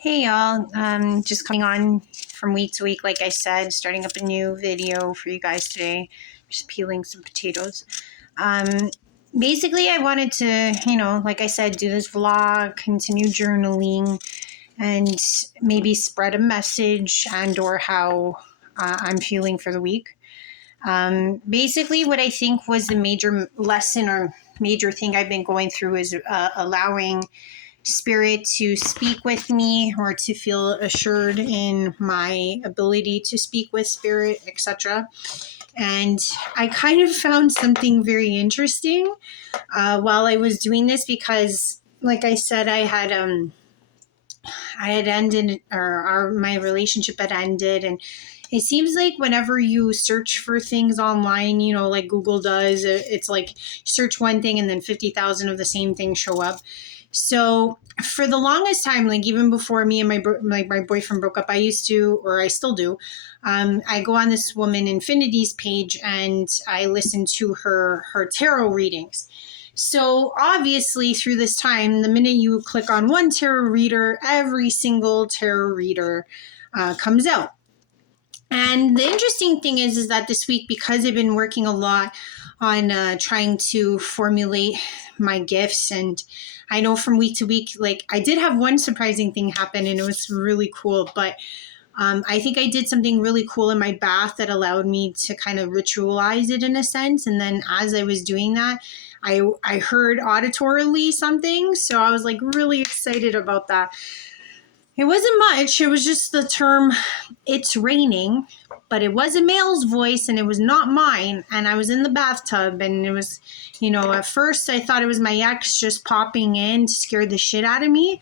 Hey y'all, just coming on from week to week, like I said, starting up a new video for you guys today. Just peeling some potatoes. Um, Basically, I wanted to, like I said, do this vlog, continue journaling, and maybe spread a message and or how I'm feeling for the week. Basically, what I think was the major lesson or major thing I've been going through is allowing spirit to speak with me or to feel assured in my ability to speak with spirit, etc. And I kind of found something very interesting while I was doing this because, like I said, I had ended or my relationship had ended, and it seems like whenever you search for things online, like Google does, it's like search one thing and then 50,000 of the same thing show up. So for the longest time, like even before me and my boyfriend broke up, I used to, or I still do, I go on this woman Infinity's page and I listen to her tarot readings. So obviously, through this time, the minute you click on one tarot reader, every single tarot reader comes out. And the interesting thing is that this week, because I've been working a lot on trying to formulate my gifts, and I know from week to week, like I did have one surprising thing happen, and it was really cool. But I think I did something really cool in my bath that allowed me to kind of ritualize it in a sense. And then as I was doing that, I heard auditorily something, so I was like really excited about that. It wasn't much. It was just the term, "it's raining," but it was a male's voice and it was not mine. And I was in the bathtub and it was, at first I thought it was my ex just popping in to scare the shit out of me.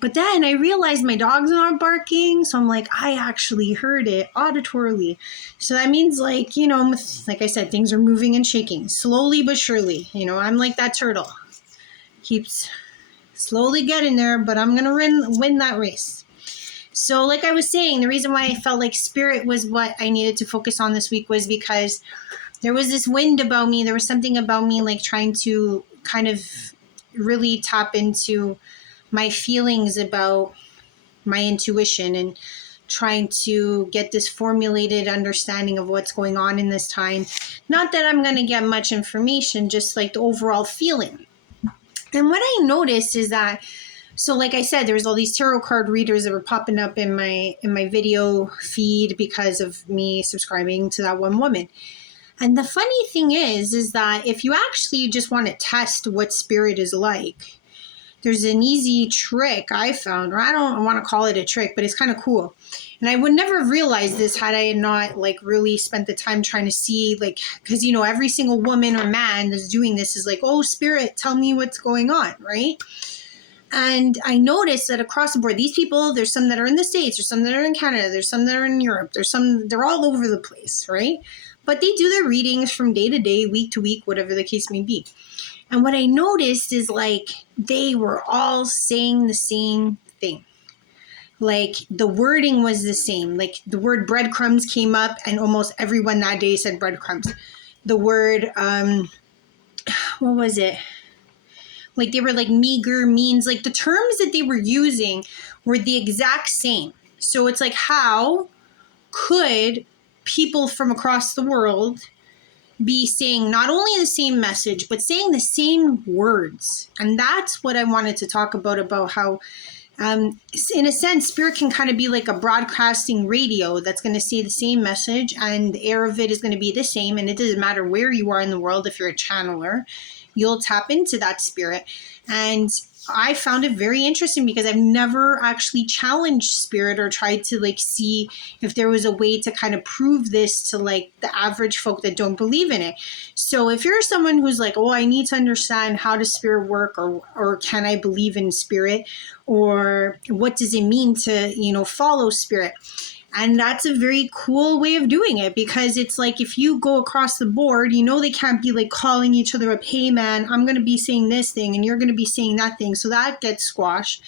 But then I realized my dog's not barking. So I'm like, I actually heard it auditorily. So that means like I said, things are moving and shaking slowly but surely. I'm like that turtle. Keeps slowly getting there, but I'm going to win that race. So like I was saying, the reason why I felt like spirit was what I needed to focus on this week was because there was this wind about me. There was something about me like trying to kind of really tap into my feelings about my intuition and trying to get this formulated understanding of what's going on in this time. Not that I'm going to get much information, just like the overall feeling. And what I noticed is that, so like I said, there was all these tarot card readers that were popping up in my video feed because of me subscribing to that one woman. And the funny thing is that if you actually just want to test what spirit is like, there's an easy trick I found, or I don't want to call it a trick, but it's kind of cool. And I would never have realized this had I not like really spent the time trying to see, like, because every single woman or man that's doing this is like, oh, spirit, tell me what's going on, right? And I noticed that across the board, these people, there's some that are in the States, there's some that are in Canada, there's some that are in Europe, they're all over the place, right? But they do their readings from day to day, week to week, whatever the case may be. And what I noticed is like they were all saying the same thing. Like the wording was the same. Like the word breadcrumbs came up and almost everyone that day said breadcrumbs. The word, what was it? Like they were like meager, means, like the terms that they were using were the exact same. So it's like, how could people from across the world be saying not only the same message, but saying the same words? And that's what I wanted to talk about how, in a sense, spirit can kind of be like a broadcasting radio that's going to say the same message and the air of it is going to be the same. And it doesn't matter where you are in the world. If you're a channeler, you'll tap into that spirit. And I found it very interesting because I've never actually challenged spirit or tried to like see if there was a way to kind of prove this to like the average folk that don't believe in it. So if you're someone who's like, oh, I need to understand how does spirit work, or can I believe in spirit, or what does it mean to, follow spirit? And that's a very cool way of doing it because it's like if you go across the board, they can't be like calling each other up, hey man, I'm going to be saying this thing and you're going to be saying that thing. So that gets squashed.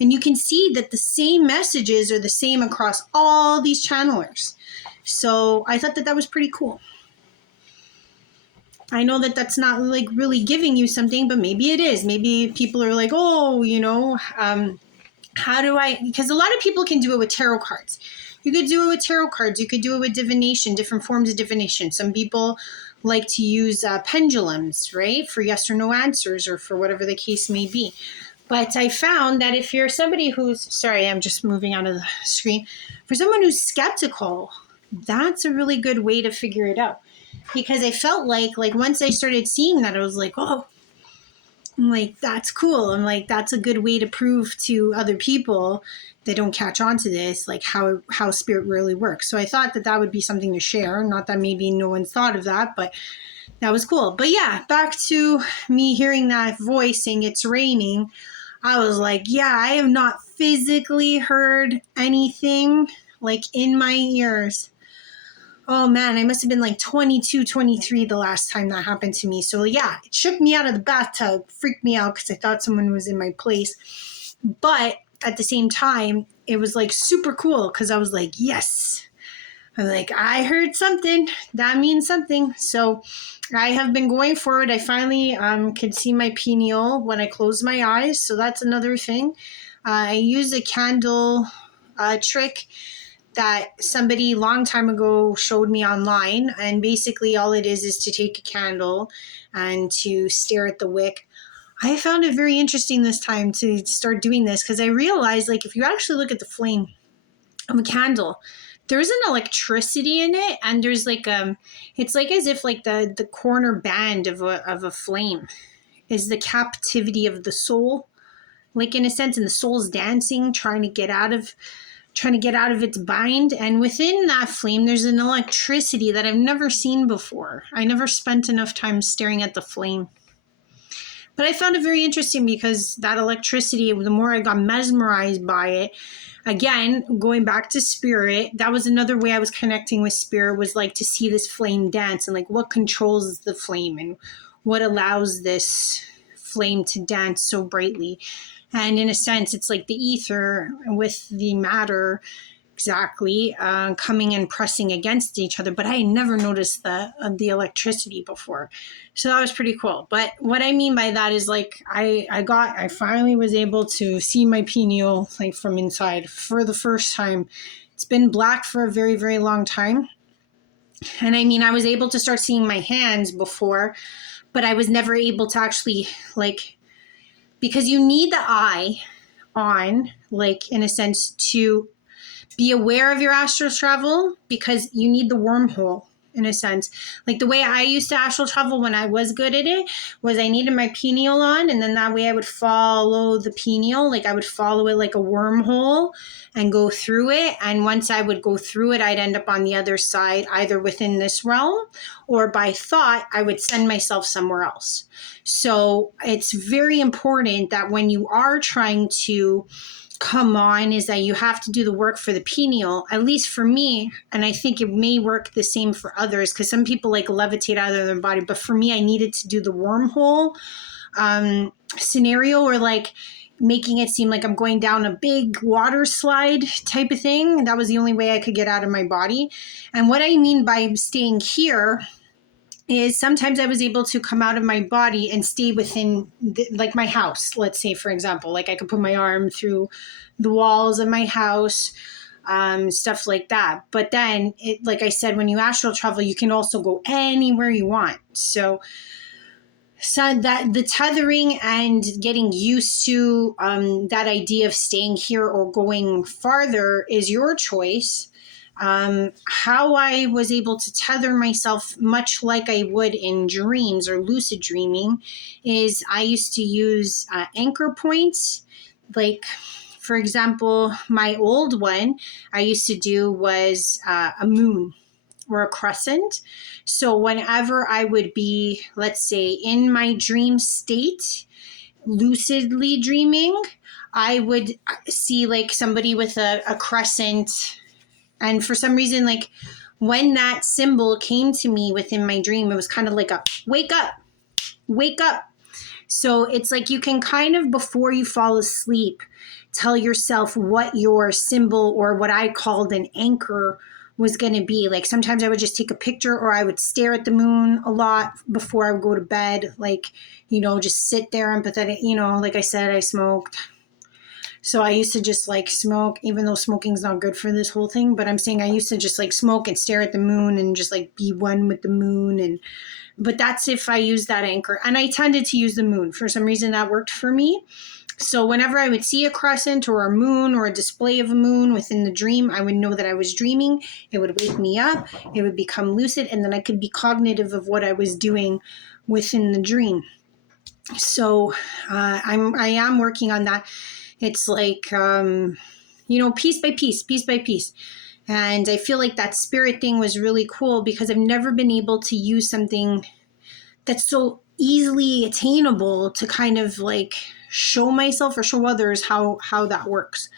And you can see that the same messages are the same across all these channelers. So I thought that was pretty cool. I know that that's not like really giving you something, but maybe it is. Maybe people are like, oh, because a lot of people can do it with tarot cards. You could do it with tarot cards. You could do it with divination, different forms of divination. Some people like to use pendulums, right? For yes or no answers or for whatever the case may be. But I found that if you're somebody sorry, I'm just moving out of the screen. For someone who's skeptical, that's a really good way to figure it out. Because I felt like once I started seeing that, I was like, oh, I'm like, that's cool. I'm like, that's a good way to prove to other people that don't catch on to this, like how spirit really works. So I thought that would be something to share. Not that maybe no one's thought of that, but that was cool. But yeah, back to me hearing that voice saying it's raining. I was like, yeah, I have not physically heard anything like in my ears. Oh man, I must have been like 22, 23 the last time that happened to me. So yeah, it shook me out of the bathtub, freaked me out because I thought someone was in my place. But at the same time, it was like super cool because I was like, yes. I'm like, I heard something. That means something. So I have been going forward. I finally could see my pineal when I close my eyes. So that's another thing. I use a candle trick that somebody a long time ago showed me online. And basically all it is to take a candle and to stare at the wick. I found it very interesting this time to start doing this because I realized like if you actually look at the flame of a candle, there's an electricity in it, and there's like it's like as if like the corner band of a flame is the captivity of the soul, like in a sense, and the soul's dancing, trying to get out of its bind. And within that flame, there's an electricity that I've never seen before. I never spent enough time staring at the flame. But I found it very interesting because that electricity, the more I got mesmerized by it, again, going back to spirit, that was another way I was connecting with spirit, was like to see this flame dance and like what controls the flame and what allows this flame to dance so brightly. And in a sense, it's like the ether with the matter exactly coming and pressing against each other. But I had never noticed the electricity before. So that was pretty cool. But what I mean by that is like I finally was able to see my pineal like from inside for the first time. It's been black for a very, very long time. And I mean, I was able to start seeing my hands before, but I was never able to actually like, because you need the eye on, like in a sense, to be aware of your astral travel, because you need the wormhole in a sense. Like the way I used to astral travel when I was good at it was I needed my pineal on, and then that way I would follow the pineal, like I would follow it like a wormhole and go through it. And once I would go through it, I'd end up on the other side, either within this realm or by thought, I would send myself somewhere else. So it's very important that when you are trying to come on, is that you have to do the work for the pineal, at least for me. And I think it may work the same for others because some people like levitate out of their body. But for me, I needed to do the wormhole scenario, or like making it seem like I'm going down a big water slide type of thing. That was the only way I could get out of my body. And what I mean by staying here is sometimes I was able to come out of my body and stay within like my house. Let's say, for example, like I could put my arm through the walls of my house, stuff like that. But then, like I said, when you astral travel, you can also go anywhere you want. So that the tethering and getting used to that idea of staying here or going farther is your choice. How I was able to tether myself, much like I would in dreams or lucid dreaming, is I used to use anchor points. Like, for example, my old one I used to do was a moon or a crescent. So whenever I would be, let's say, in my dream state, lucidly dreaming, I would see like somebody with a crescent. And for some reason, like when that symbol came to me within my dream, it was kind of like a wake up, wake up. So it's like you can kind of, before you fall asleep, tell yourself what your symbol, or what I called an anchor, was going to be. Like sometimes I would just take a picture, or I would stare at the moon a lot before I would go to bed. Like, just sit there empathetic, like I said, I smoked. So I used to just like smoke, even though smoking's not good for this whole thing, but I'm saying I used to just like smoke and stare at the moon and just like be one with the moon. And but that's if I use that anchor. And I tended to use the moon. For some reason that worked for me. So whenever I would see a crescent or a moon or a display of a moon within the dream, I would know that I was dreaming. It would wake me up. It would become lucid, and then I could be cognitive of what I was doing within the dream. So I am working on that. It's like piece by piece, piece by piece. And I feel like that spirit thing was really cool because I've never been able to use something that's so easily attainable to kind of like show myself or show others how that works.